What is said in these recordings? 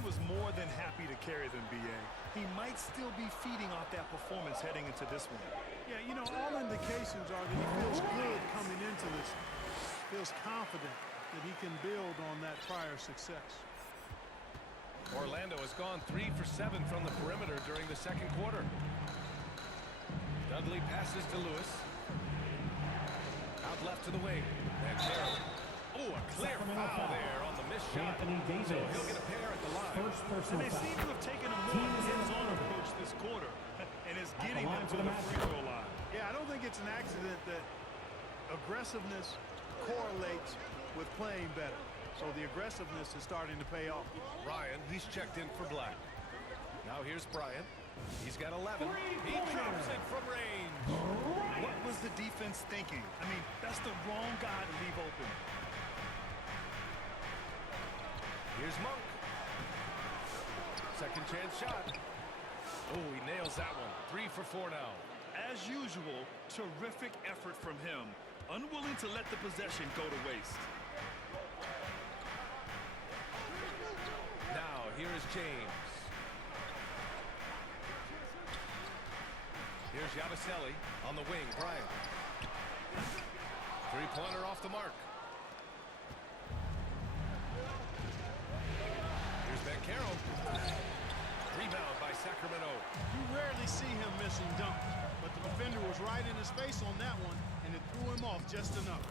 he was more than happy to carry them, B.A. He might still be feeding off that performance heading into this one. Yeah, you know, all indications are that he feels good coming into this. Feels confident that he can build on that prior success. Orlando has gone 3 for 7 from the perimeter during the second quarter. Dudley passes to Lewis. Out left to the wing. Banchero. Oh, a clear foul there on the missed shot. So he'll get a pair at the line. And they seem to have taken a more hands-on approach this quarter, and is getting them to the free throw line. Yeah, I don't think it's an accident that aggressiveness correlates with playing better. So the aggressiveness is starting to pay off. Ryan, he's checked in for Black. Now here's Bryant. He's got 11. He drops it from range. What was the defense thinking? I mean, that's the wrong guy to leave open. Here's Monk. Second chance shot. Oh, he nails that one. 3 for 4 now. As usual, terrific effort from him. Unwilling to let the possession go to waste. Now, here is James. Here's Yabusele on the wing. Bryant. Three-pointer off the mark. Here's Banchero. Rebound by Sacramento. You rarely see him missing dunks, but the defender was right in his face on that one, and it threw him off just enough.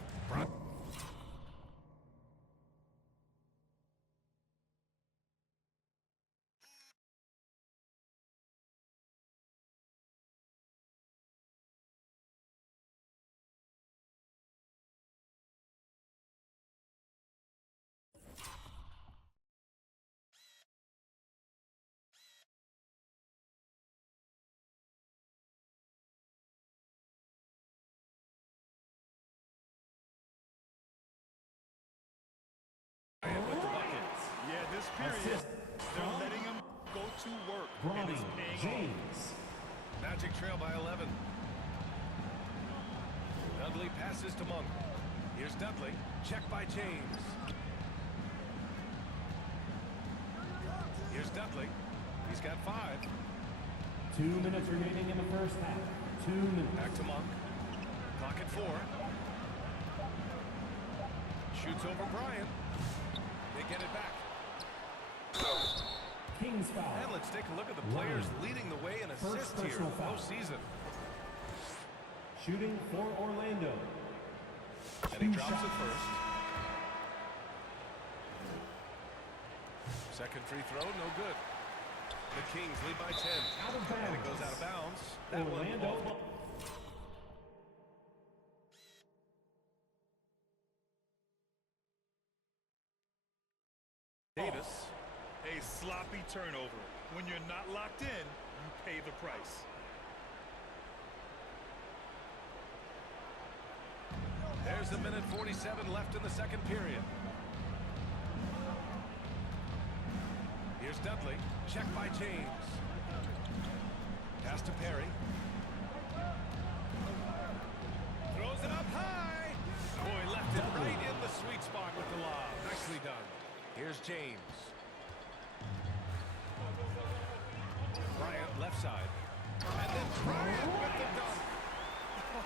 With the bucket. Yeah, this period, they're letting him go to work. And it's paying off. Magic trail by 11. Dudley passes to Monk. Here's Dudley. Check by James. Here's Dudley. He's got 5. 2 minutes remaining in the first half. 2 minutes. Back to Monk. Clock at 4. Shoots over Bryant. They get it back. Kings foul. And let's take a look at the players leading the way in assists here postseason. Shooting for Orlando. And he drops it first. Second free throw, no good. The Kings lead by 10. Out of bounds. And it goes out of bounds. That Orlando. one. Davis. A sloppy turnover. When you're not locked in, you pay the price. There's a minute 47 left in the second period. Here's Dudley. Check by James. Pass to Perry. Throws it up high. Boy, left it right in the sweet spot with the lob. Nicely done. Here's James. Bryant left side. And then Bryant with the dunk.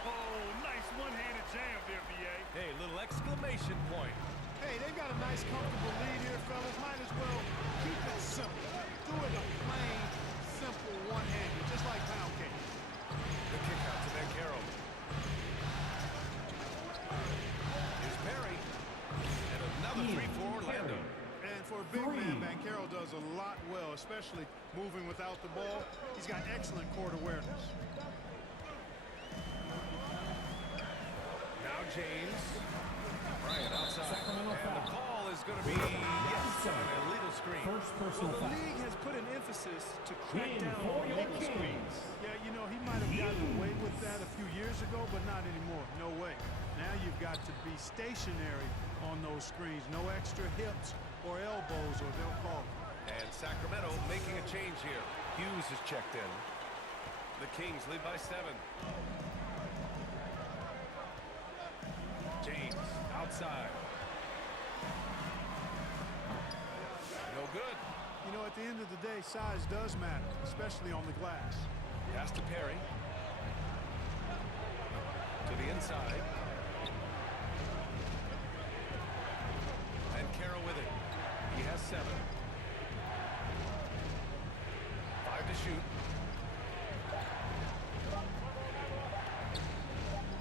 Oh, nice one-handed jam there, B.A. Hey, little exclamation point. Hey, they've got a nice, comfortable lead here, fellas. Might as well keep it simple. Do it a plain, simple one-handed, just like pound cake. The kick out to Banchero. Here's Perry. And another 3 for Orlando. And for a big man, Banchero does a lot well, especially moving without the ball. He's got excellent court awareness. Now James. Bryant outside. And the call is going to be, yes, an illegal screen. First personal The foul. league has put an emphasis to crack In down for on your illegal Kings. screens. Yeah, you know, he might have gotten away with that a few years ago, but not anymore. No way. Now you've got to be stationary on those screens. No extra hips or elbows, or they'll call it. And Sacramento making a change here. Hughes is checked in. The Kings lead by 7. James outside. No good. You know, know, at the end of the day, size does matter, especially on the glass. Pass to Perry. To the inside. And Carroll with it. He has 7. 5 to shoot.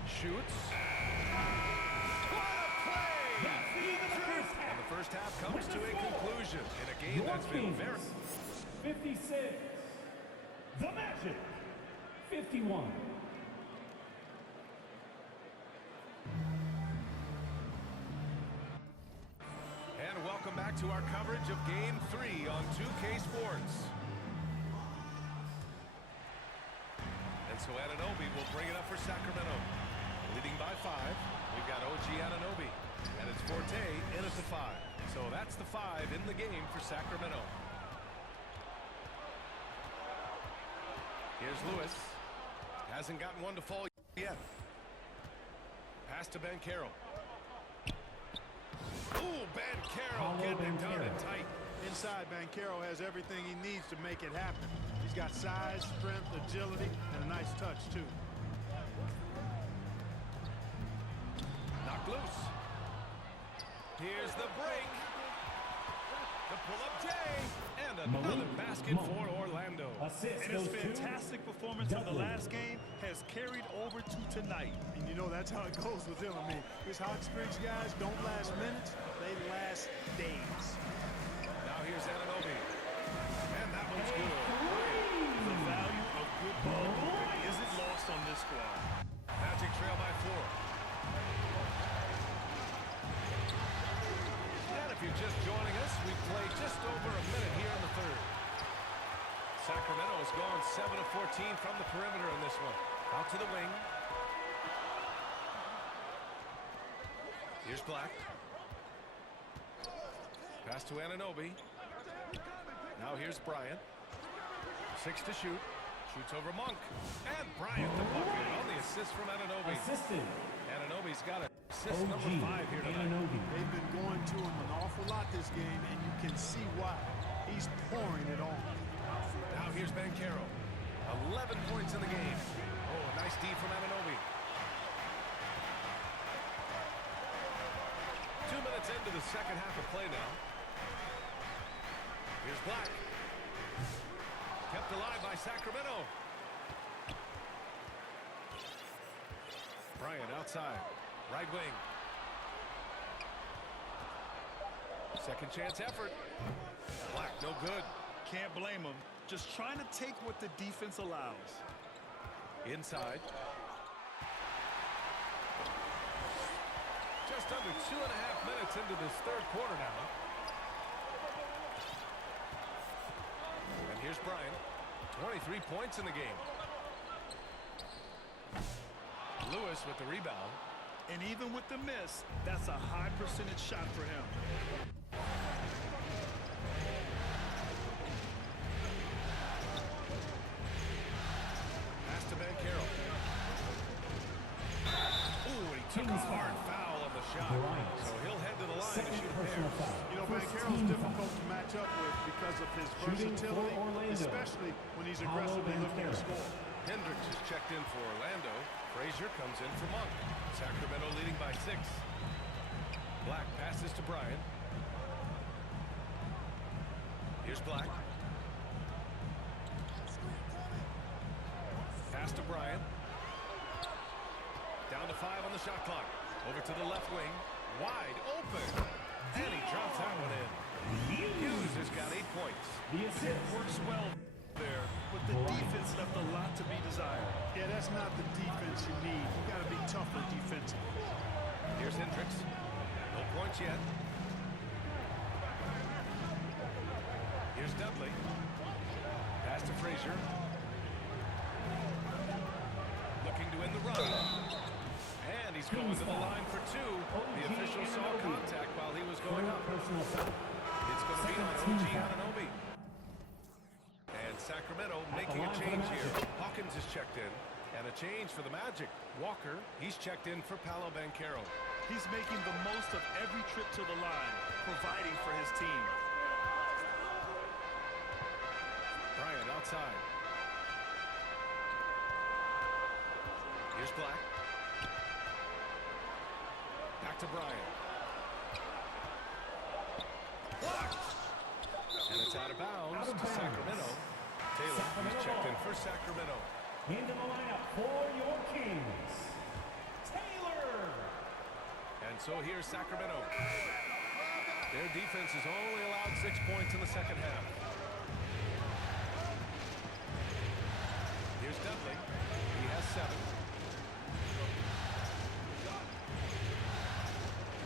Shoots. What a play! And the first half comes to a conclusion in a game that's been very... 56. The Magic. 51. And welcome back to our coverage of Game 3 on 2K Sports. And so Anunoby will bring it up for Sacramento. Leading by 5, we've got OG Anunoby. And it's Forte in at the 5. So that's the 5 in the game for Sacramento. Here's Lewis. Hasn't gotten one to fall yet. Pass to Banchero. Ooh, Banchero getting it done and tight. Inside, Banchero has everything he needs to make it happen. He's got size, strength, agility, and a nice touch, too. Knocked loose. Here's the break. The pull-up J. And another basket for Orlando. And his fantastic performance from the last game has carried over to tonight. And you know that's how it goes with him. I mean, his hot streaks, guys, don't last minutes. They last days. Now here's Anunoby. And that one's good. The value of good ball movement isn't lost on this squad. Magic trail by 4. And if you're just joining us, we've played just over a minute here in the third. Sacramento has gone 7 of 14 from the perimeter in this one. Out to the wing. Here's Black. Pass to Anunoby. Now here's Bryant. 6 to shoot. Shoots over Monk. And Bryant the bucket on the assist from Anunoby. Assisted. Anunoby's got assist OG number 5 here tonight. Anunoby. They've been going to him an awful lot this game, and you can see why. He's pouring it on. Now here's Banchero. 11 points in the game. Oh, a nice D from Anunoby. 2 minutes into the second half of play now. Here's Black. Kept alive by Sacramento. Bryant outside. Right wing. Second chance effort. Black, no good. Can't blame him. Just trying to take what the defense allows. Inside. Just under 2.5 minutes into this third quarter now. And here's Bryant. 23 points in the game. Lewis with the rebound. And even with the miss, that's a high percentage shot for him. Pass to Banchero. Ooh, he took a hard foul on the shot. So he'll head to the line to shoot a pair. You know, Banchero's difficult to match up with because of his versatility, especially when he's aggressively looking to score. Hendricks is checked in for Orlando. Frazier comes in for Monk. Sacramento leading by 6. Black passes to Bryant. Here's Black. Pass to Bryant. Down to 5 on the shot clock. Over to the left wing. Wide open. And he drops that one in. Hughes has got 8 points. The assist. Works well there, but the defense left a lot to be desired. Yeah, that's not the defense you need. You got to be tougher defensively. Here's Hendricks. No points yet. Here's Dudley. Pass to Frazier. Looking to win the run. And he's going to the line for 2. The official saw contact while he was going up. It's going to be on OG Anunoby. And Sacramento making a change here. Hawkins is checked in. And a change for the Magic. Walker, he's checked in for Paolo Banchero. He's making the most of every trip to the line, providing for his team. Here's Black. Back to Bryant. Blocked. And it's out of bounds to Sacramento. Taylor, who's checked in for Sacramento. Into the lineup for your Kings, Taylor. And so here's Sacramento. Their defense has only allowed 6 points in the second half. Here's Dudley. He has 7.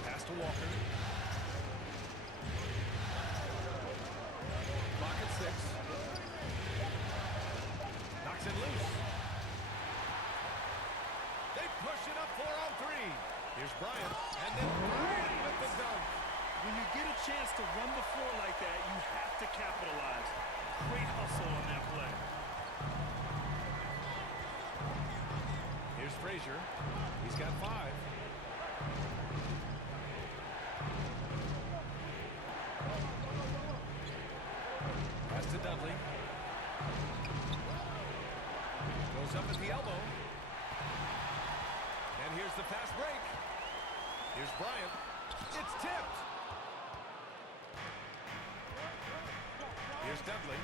Pass to Walker. Clock at 6. Knocks it loose. They push it up 4 on 3. Here's Bryant. And then Bryant with the dunk. When you get a chance to run the floor like that, you have to capitalize. Great hustle on that play. Here's Frazier. He's got 5. Pass to Dudley. Goes up at the elbow. And here's the fast break. Here's Bryant. It's tipped. Here's Dudley.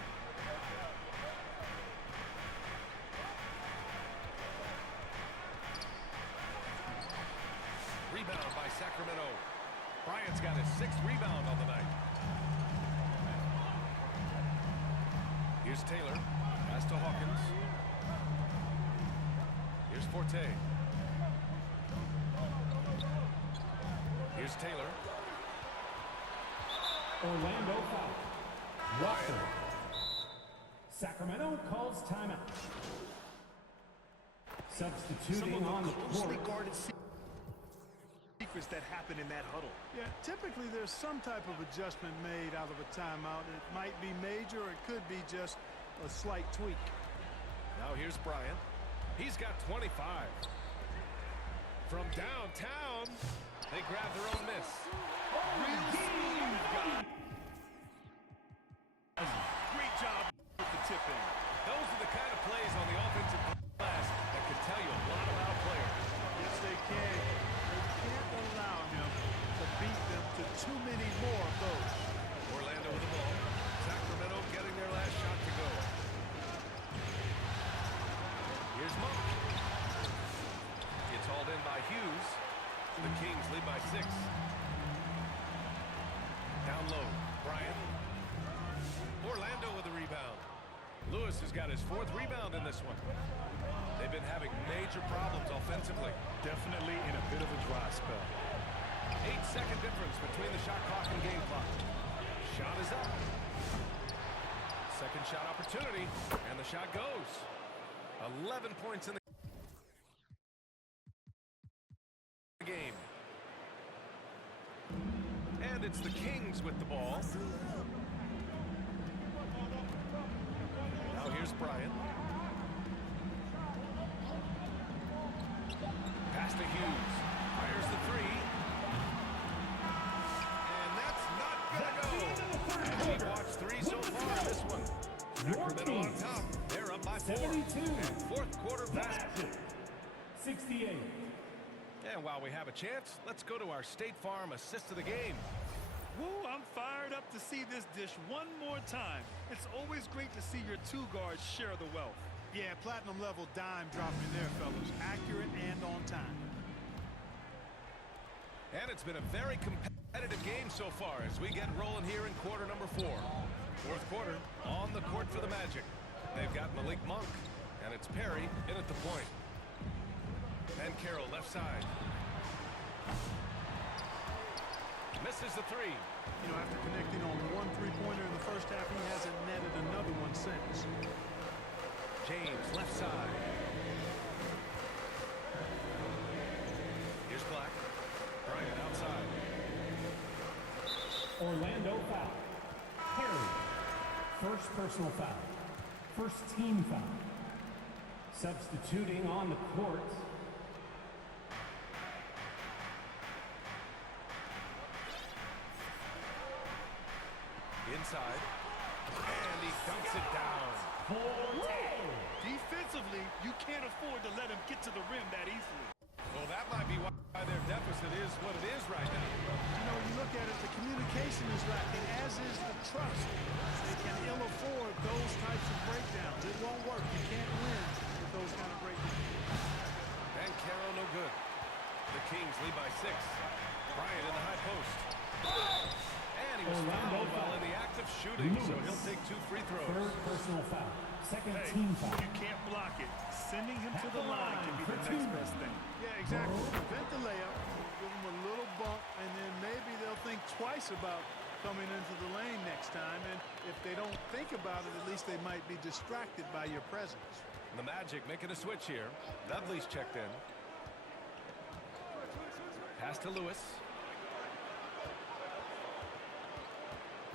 Rebound by Sacramento. Bryant's got his 6th rebound on the night. Here's Taylor. Pass to Hawkins. Here's Forte. Here's Taylor. Orlando foul. Russell. Sacramento calls timeout. Substituting on the closely court. guarded secrets that happen in that huddle. Yeah, typically there's some type of adjustment made out of a timeout. It might be major, or it could be just a slight tweak. Now here's Bryant. He's got 25. From downtown, they grab their own miss. Real smooth guy. Great job with the tip in. Those are the kind of plays on the offensive glass that can tell you a lot about a player. Yes, they can. They can't allow him to beat them to too many more of those. Orlando with the ball. Sacramento getting their last shot to go. Here's Monk. It's hauled in by Hughes. The Kings lead by 6. Down low, Bryant. Orlando with the rebound. Lewis has got his 4th rebound in this one. They've been having major problems offensively. Definitely in a bit of a dry spell. 8-second difference between the shot clock and game clock. Shot is up. Second shot opportunity, and the shot goes. 11 points in the game. And it's the Kings with the ball. Now here's Bryant. Pass to Hughes. Fires the 3. And that's not gonna go. We've watched 3 so far in this one. Sacramento on top. They're up by 4. 72. And 4th quarter basket. 68. And while we have a chance, let's go to our State Farm assist of the game. Woo, I'm fired up to see this dish one more time. It's always great to see your 2 guards share the wealth. Yeah, platinum level dime dropping there, fellas. Accurate and on time. And it's been a very competitive game so far as we get rolling here in quarter number 4. 4th quarter on the court for the Magic. They've got Malik Monk, and it's Perry in at the point. And Carroll left side. Misses the 3. You know, after connecting on 1 3-pointer in the first half, he hasn't netted another one since. James left side. Here's Black. Bryant outside. Orlando foul. Perry. First personal foul. First team foul. Substituting on the court. Inside. And he dunks it down. Defensively, you can't afford to let him get to the rim that easily. Well, that might be why their deficit is what it is right now. You know, you look at it, the communication is lacking, as is the trust. They can ill afford those types of breakdowns. It won't work. You can't win with those kind of breakdowns. And Caro no good. The Kings lead by 6. Bryant in the high post. And he was fouled while in the act of shooting, so he'll take 2 free throws. Third personal foul. Second Hey, team foul. you can't block it. Sending him to the line can be the next best thing. Yeah, exactly. Prevent the layup, give them a little bump, and then maybe they'll think twice about coming into the lane next time. And if they don't think about it, at least they might be distracted by your presence. The Magic making a switch here. Dudley's checked in. Pass to Lewis.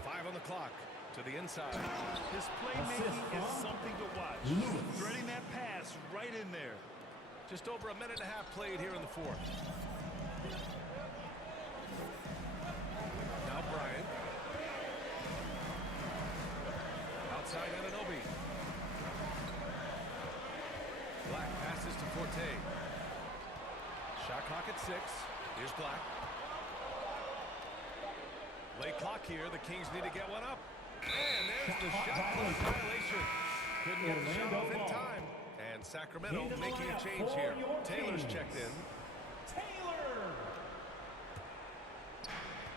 5 on the clock. To the inside. His playmaking is something to watch. Threading that pass right in there. Just over a minute and a half played here in the 4th. Now Bryant. Outside Anunoby. Black passes to Forte. Shot clock at 6. Here's Black. Late clock here. The Kings need to get one up. And there's the shot clock violation. Couldn't get the shot off in time. And Sacramento making a change here. Taylor's checked in. Taylor!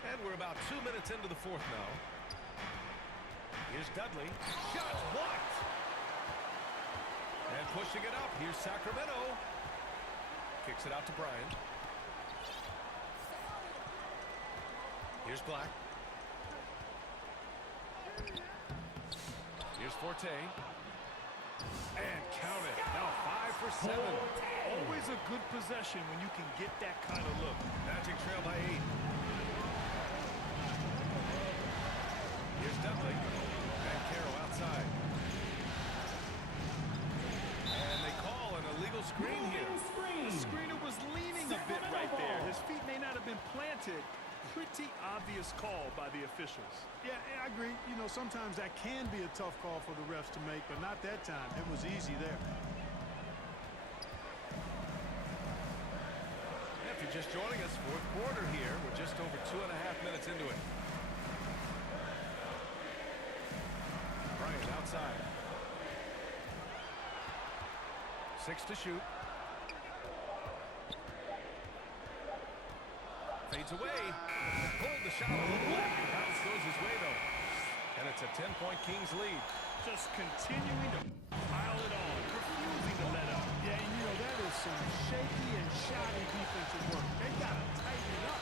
And we're about 2 minutes into the 4th now. Here's Dudley. Shot blocked. And pushing it up. Here's Sacramento. Kicks it out to Bryant. Here's Black. Here's Forte. And count it. Now 5 for 7. Always a good possession when you can get that kind of look. Magic trail by 8. Here's Dudley. And Caro outside. And they call an illegal screen here. The screener was leaning a bit right there. His feet may not have been planted. Pretty obvious call by the officials. Yeah, I agree. You know, sometimes that can be a tough call for the refs to make, but not that time. It was easy there. If you're just joining us, 4th quarter here. We're just over 2.5 minutes into it. Bryant outside. 6 to shoot. Fades away. Pulled the shot a little late. Bounce goes his way, though. And it's a 10-point Kings lead. Just continuing to pile it on, refusing to let up. Yeah, and you know, that is some shaky and shoddy defensive work. They got to tighten it up.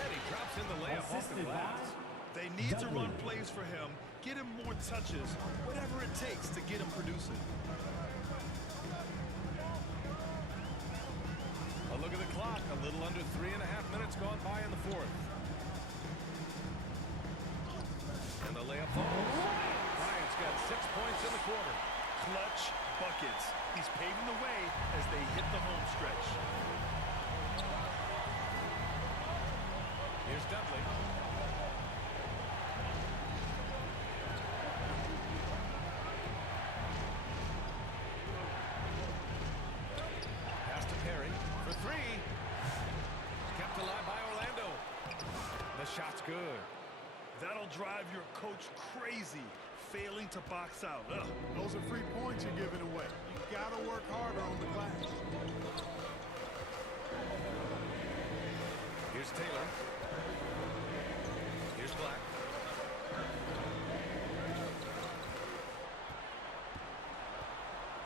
And he drops in the layup off the glass. They need to run plays for him, get him more touches, whatever it takes to get him producing. A look at the clock. A little under 3.5 minutes gone by in the 4th. And the layup falls. Bryant's got 6 points in the quarter. Clutch buckets. He's paving the way as they hit the home stretch. Here's Dudley. Pass to Perry for 3. Kept alive by Orlando. The shot's good. That'll drive your coach crazy, failing to box out. Ugh. Those are free points you're giving away. You got to work harder on the glass. Here's Taylor. Here's Black.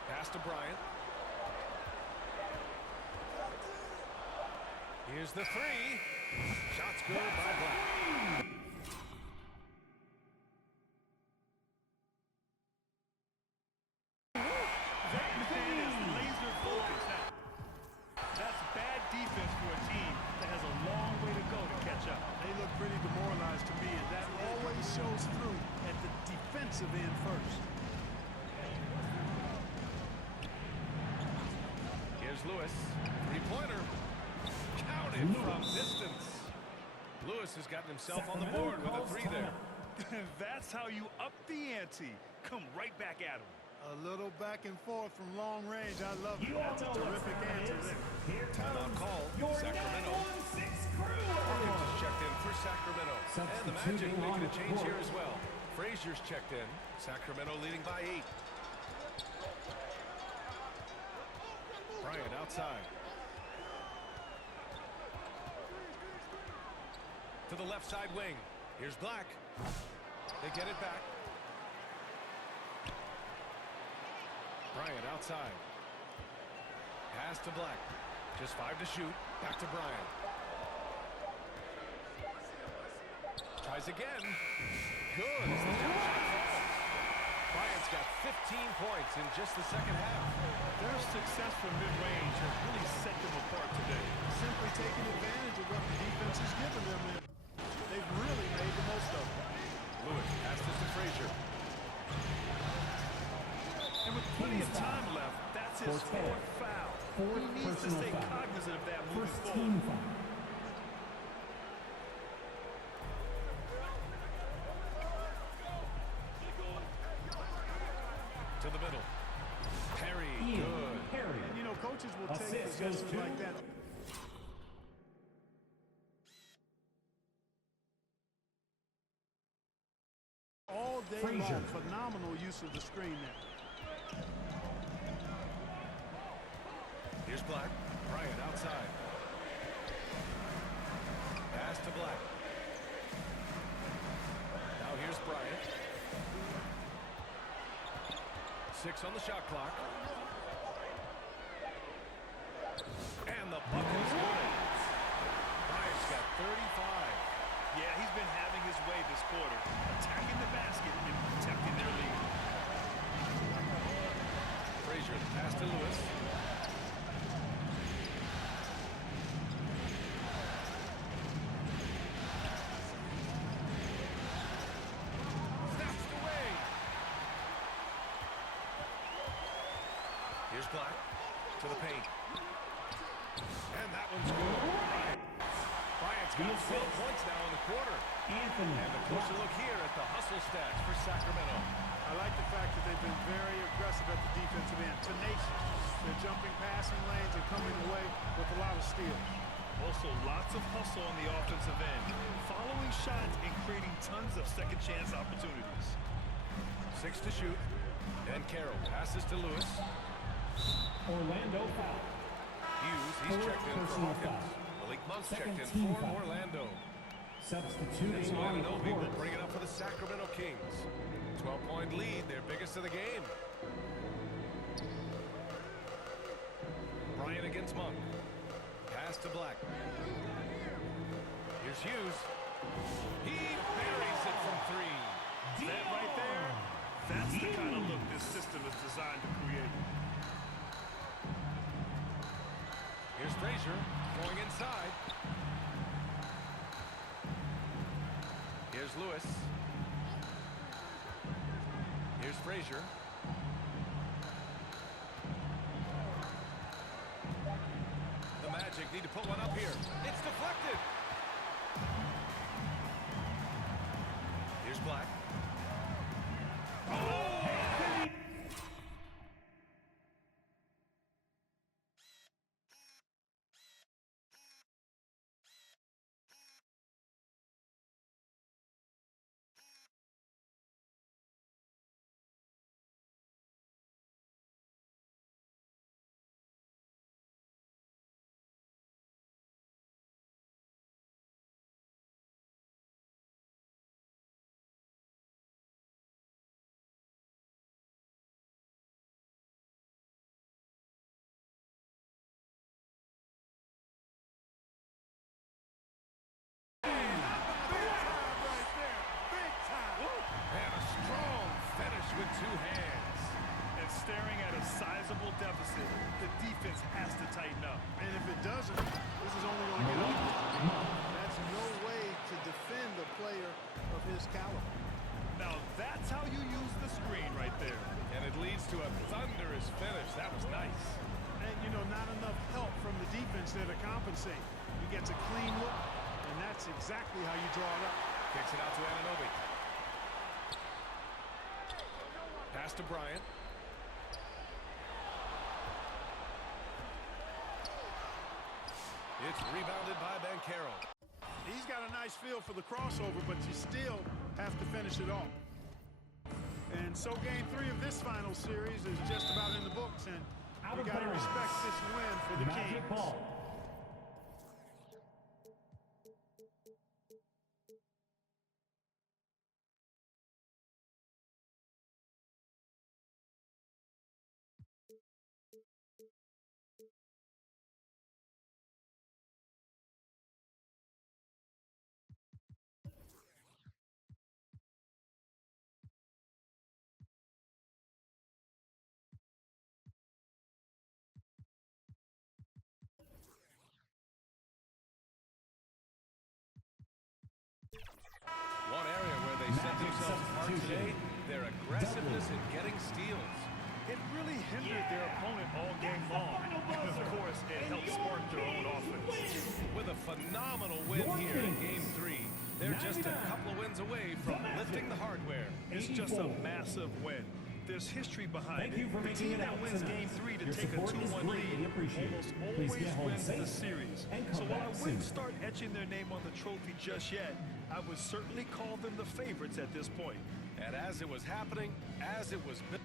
Pass to Bryant. Here's the 3. Shot's good by Black. Shows through at the defensive end first. Here's Lewis. 3-pointer. Counted from distance. Lewis has gotten himself on the board with a 3 there. And that's how you up the ante. Come right back at him. A little back and forth from long range. I love it. That's a terrific answer there. Timeout call, your Sacramento. 916 crew. Hawkins is checked in for Sacramento. And the Magic making a change here as well. Frazier's checked in. Sacramento leading by 8. Bryant outside. To the left side wing. Here's Black. They get it back. Bryant outside. Pass to Black. Just 5 to shoot. Back to Bryant. Tries again. Good as the jump shot falls. Bryant's got 15 points in just the second half. Their success from mid-range has really set them apart today. Simply taking advantage of what the defense has given them. And they've really made the most of it. Lewis passes to Frazier. And with plenty of time left, that's his fourth foul. He needs to stay cognizant of that moving First forward. team foul. To the middle. Perry, Ian good. Perry. You know, coaches will take Assist goes possessions to- like that. All day Frazier. long. Phenomenal use of the screen there. Here's Black. Bryant outside. Pass to Black. Now here's Bryant. 6 on the shot clock. And the bucket's good. Bryant's got 35. Yeah, he's been having his way this quarter, attacking the basket and protecting their lead. Frazier, the pass to Lewis. Snaps it away. Here's Black to the paint. And that one's good. Bryant's got 12 points now in the quarter. Anthony. And a closer look here at the hustle stats for Sacramento. I like the fact that they've been very aggressive at the defensive end. Tenacious. They're jumping passing lanes and coming away with a lot of steals. Also, lots of hustle on the offensive end, following shots and creating tons of second chance opportunities. 6 to shoot. And Carroll passes to Lewis. Orlando foul. Hughes, he's Fourth checked in for personal Hawkins. foul. Malik Monk's Second checked in team for foul. Orlando. Substituting So on the Anunoby will court. bring it up for the Sacramento Kings. 12-point lead, their biggest of the game. Bryant against Monk. Pass to Black. Here's Hughes. He buries it from 3. That right there, that's the kind of look this system is designed to create. Here's Frazier going inside. Here's Lewis. Here's Frazier. The Magic need to put one up here. It's deflected. Here's Black. And a strong finish with 2 hands. And staring at a sizable deficit, the defense has to tighten up. And if it doesn't, this is only going to get ugly. That's no way to defend a player of his caliber. Now that's how you use the screen right there. And it leads to a thunderous finish. That was nice. And, you know, not enough help from the defense there to compensate. He gets a clean look, and that's exactly how you draw it up. Kicks it out to Anunoby. Anunoby, 3 points. to Bryant. It's rebounded by Banchero. He's got a nice feel for the crossover, but you still have to finish it off. And so game 3 of this final series is just about in the books, and you got to respect this win for the Kings. Ball. One area where they set themselves apart today, their aggressiveness in getting steals. It really hindered their opponent all game long. And of course, it helped spark their own offense. With a phenomenal win here in Game 3, they're just a couple of wins away from lifting the hardware. It's just a massive win. There's history behind Thank you for it. The making team it that out wins tonight. Game 3 to Your take a support is 2-1 greatly lead appreciated. almost Please always get home wins the safe series. and So come while I back wouldn't soon. start etching their name on the trophy just yet, I would certainly call them the favorites at this point. And as it was happening, as it was built,